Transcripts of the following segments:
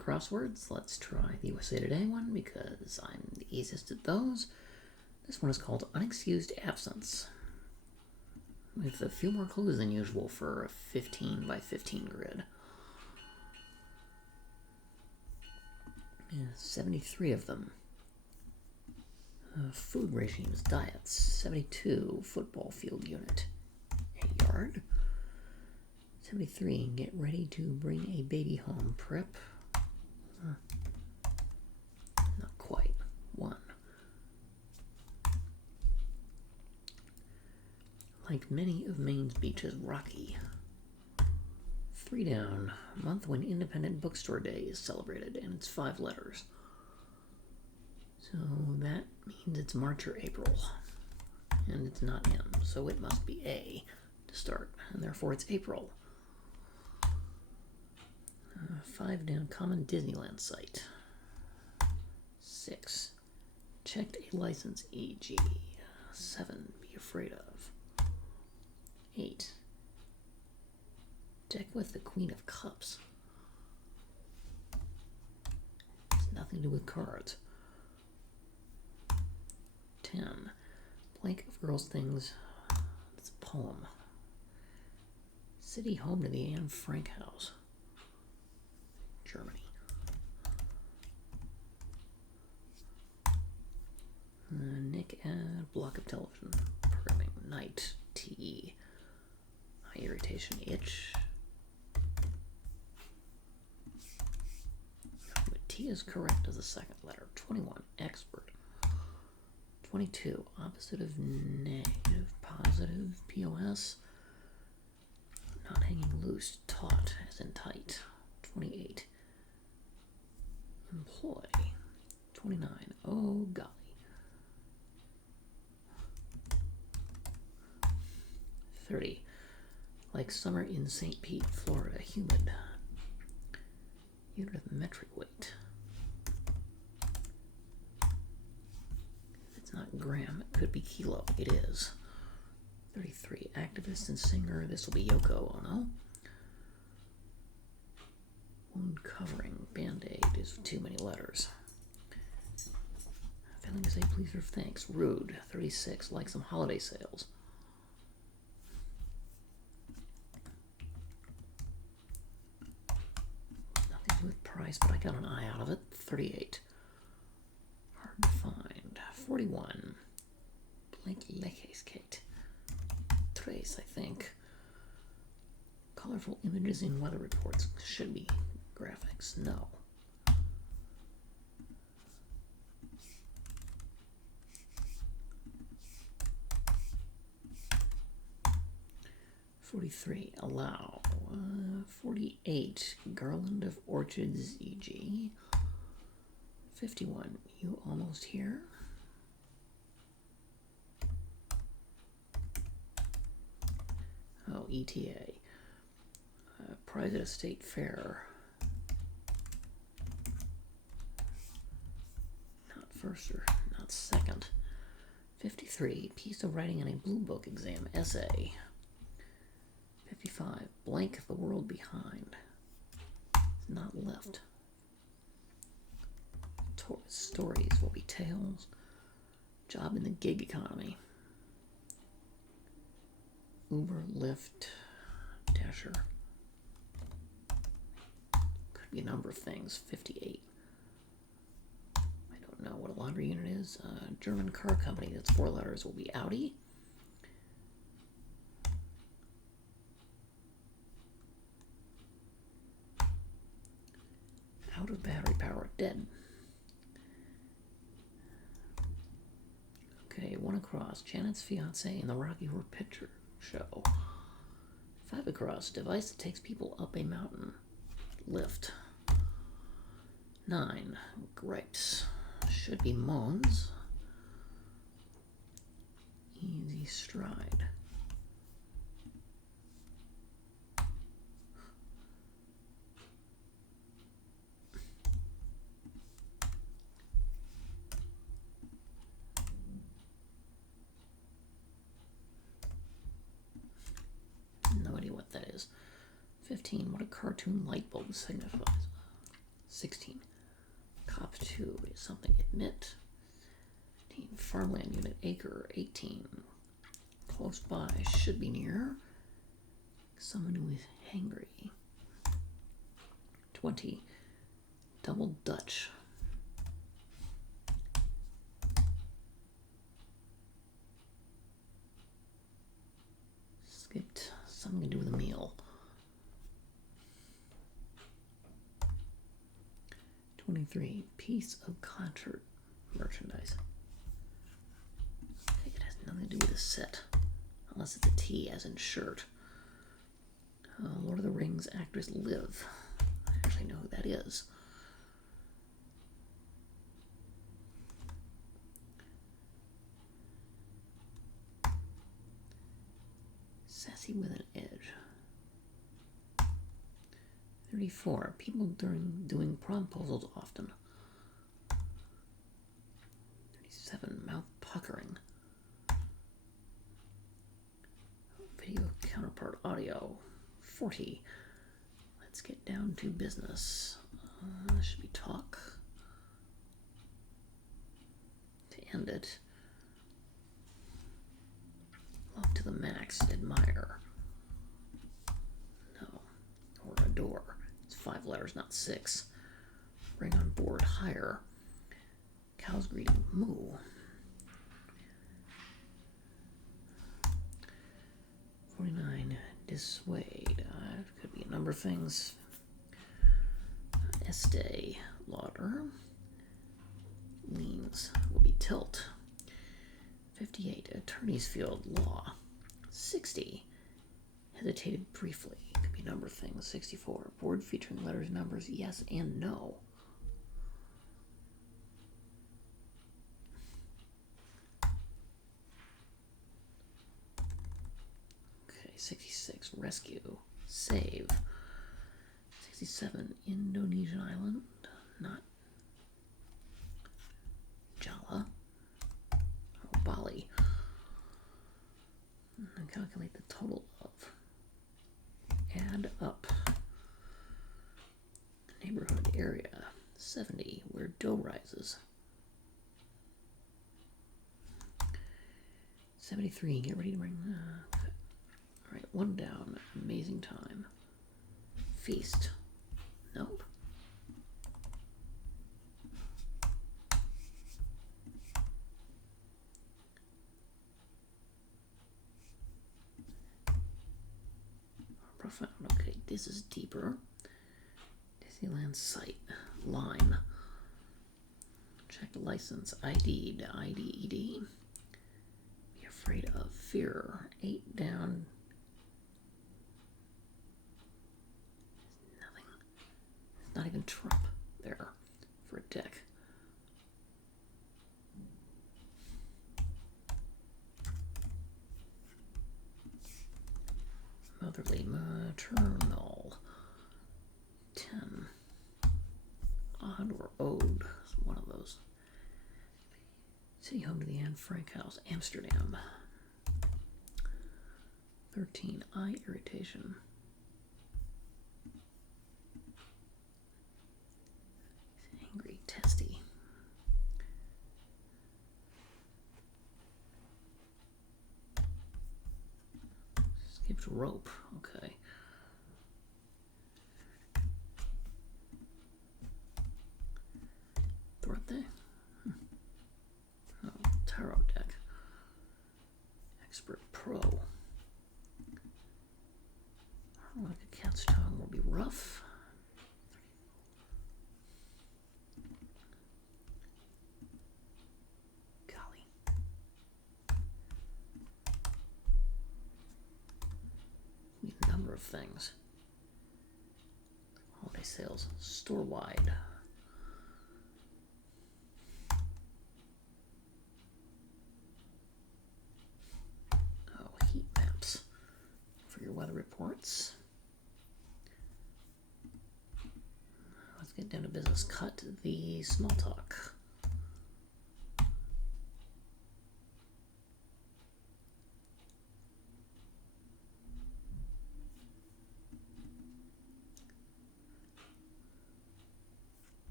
crosswords. Let's try the USA Today one because I'm the easiest at those. This one is called Unexcused Absence, with a few more clues than usual for a 15 by 15 grid. 73 of them. Food regimes, diets, 72 football field unit, a yard. 73, get ready to bring a baby home, prep. Not quite. 1. Like many of Maine's beaches, rocky. 3 down, month when Independent Bookstore Day is celebrated, and it's 5 letters. So that means it's March or April. And it's not M, so it must be A to start, and therefore it's April. 5 down, common Disneyland site. 6, checked a license, e.g. 7, be afraid of. 8, deck with the Queen of Cups. It's nothing to do with cards. 10, blank of girls' things. It's a poem. City home to the Anne Frank House, Germany. Nick at block of television programming. Night, T. Eye irritation, itch. But T is correct as the second letter. 21, expert. 22, opposite of negative, positive, POS. Not hanging loose, taut, as in tight. 28, employ. 29, oh golly. 30, like summer in St. Pete, Florida, humid. Unit of metric weight. If it's not gram, it could be kilo. It is. 33, activist and singer. This will be Yoko Ono. Wound covering, band-aid is too many letters. Failing to say please or thanks. Rude. 36, like some holiday sales. Nothing to do with price, but I got an eye out of it. 38, hard to find. 41, blank leches Kate. Trace, I think. Colorful images in weather reports. Should be graphics. No. 43, allow. 48, garland of orchids, e.g. 51, you almost here? Oh, ETA. Prize at a state fair. Not first or not second. 53, piece of writing in a blue book exam, essay. 55, blank the world behind. It's not left. Stories will be tales. Job in the gig economy. Uber, Lyft, Dasher. Could be a number of things. 58. I don't know what a laundry unit is. German car company that's 4 letters will be Audi. Out of battery power, dead. Okay, 1 across. Janet's fiance in the Rocky Horror Picture Show. 5 across. Device that takes people up a mountain. Lift. 9. Gripes. Should be moans. Easy stride. No idea what that is. 15, what a cartoon light bulb signifies. 16. Cop 2 is something admit. 18. Farmland unit acre. 18. Close by should be near. Someone who is hangry. 20. Double Dutch. Skipped. Something to do with a meal. 23. Piece of concert merchandise. I think it has nothing to do with a set. Unless it's a T as in shirt. Lord of the Rings actress Liv. I actually know who that is. Sassy with an edge. 34. People doing promposals often. 37. Mouth puckering. Video counterpart audio. 40. Let's get down to business. This should be talk. To end it. Love to the max. Admire. No. Or adore. It's 5 letters, not 6. Bring on board. Hire. Cows greeting. Moo. 49. Dissuade. Could be a number of things. Estee. Lauder. Leans will be tilt. 58. Attorney's field. Law. 60. Hesitated briefly. Could be a number of things. 64. Board featuring letters, numbers, yes and no. Okay, 66. Rescue. Save. 67. Indonesian island. Not Jala. Or Bali. And calculate the total of. Add up. Neighborhood area. 70. Where dough rises. 73. Get ready to bring. Alright, 1 down. Amazing time. Feast. Nope. Profound. Okay, this is deeper. Disneyland site. Line. Check license. ID'd. IDED. Be afraid of. Fear. 8 down. Nothing. It's not even Trump there for a deck. Motherly. Maternal. 10. Odd or ode. One of those. City home to the Anne Frank House. Amsterdam. 13. Eye irritation. Angry. Testy. Skipped rope. Okay. Birthday? Oh, tarot deck. Expert pro. Like a cat's tongue will be rough. Golly. Need a number of things. Holiday sales. Store-wide. Oh, heat maps for your weather reports. Let's get down to business. Cut the small talk.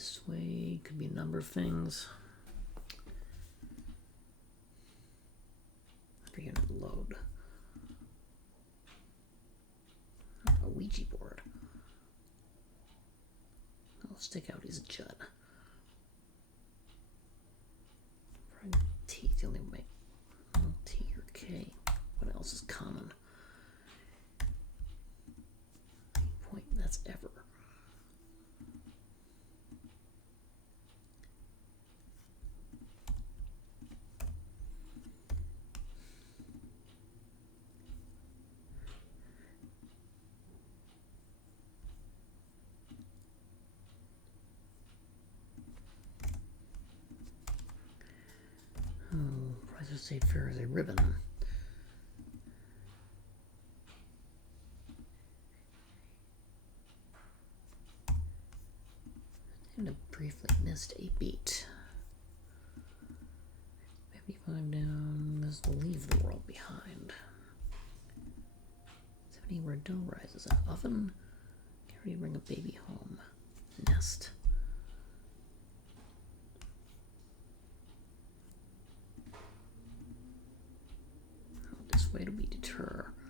This way could be a number of things. Begin to load. A Ouija board. I'll stick out his jut. T, the only way. T or K. What else is common? Point, that's ever. Price of State Fair is a ribbon. And to briefly missed a beat. 55 down. This will leave the world behind. 70 where dough rises. An oven. Carry bring a baby home. Nest. This way do we deter?